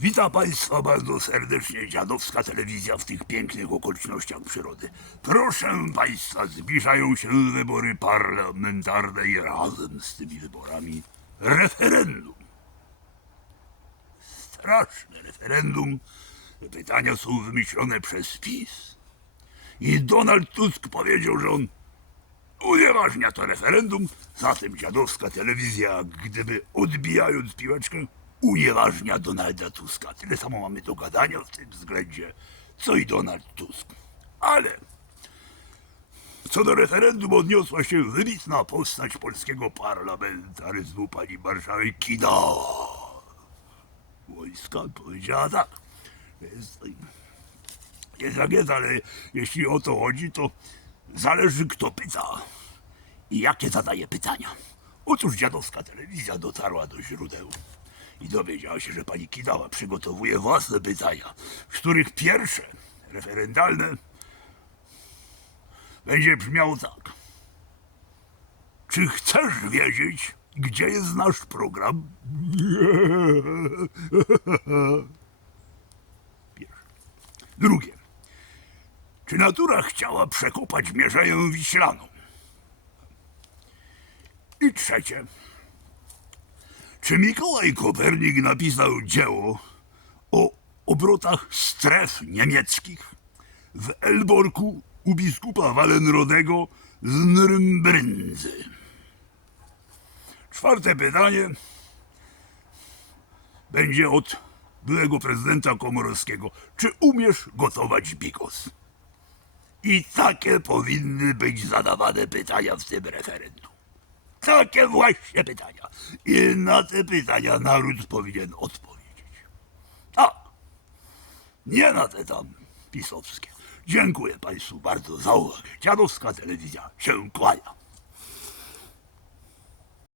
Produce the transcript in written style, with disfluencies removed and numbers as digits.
Witam Państwa bardzo serdecznie, Dziadowska Telewizja w tych pięknych okolicznościach przyrody. Proszę Państwa, zbliżają się wybory parlamentarne i razem z tymi wyborami referendum. Straszne referendum. Pytania są wymyślone przez PiS. I Donald Tusk powiedział, że on unieważnia to referendum, zatem Dziadowska Telewizja, gdyby odbijając piłeczkę, unieważnia Donalda Tuska. Tyle samo mamy do gadania w tym względzie, co i Donald Tusk. Ale co do referendum odniosła się wybitna postać polskiego parlamentaryzmu, pani marszałek Kidała. Wojska powiedziała tak. Jest jak jest, ale jeśli o to chodzi, to zależy kto pyta i jakie zadaje pytania. Otóż Dziadowska Telewizja dotarła do źródeł i dowiedziała się, że pani Kidała przygotowuje własne pytania, z których pierwsze, referendalne, będzie brzmiało tak. Czy chcesz wiedzieć, gdzie jest nasz program? Pierwsze. Drugie. Czy natura chciała przekopać Mierzeję Wiślaną? I trzecie. Czy Mikołaj Kopernik napisał dzieło o obrotach stref niemieckich w Elborku u biskupa Wallenrodego z Nrymbryndzy? Czwarte pytanie będzie od byłego prezydenta Komorowskiego. Czy umiesz gotować bigos? I takie powinny być zadawane pytania w tym referendum. Takie właśnie pytania. I na te pytania naród powinien odpowiedzieć. A nie na te tam pisowskie. Dziękuję Państwu bardzo za uwagę. Dziadowska Telewizja się kłania.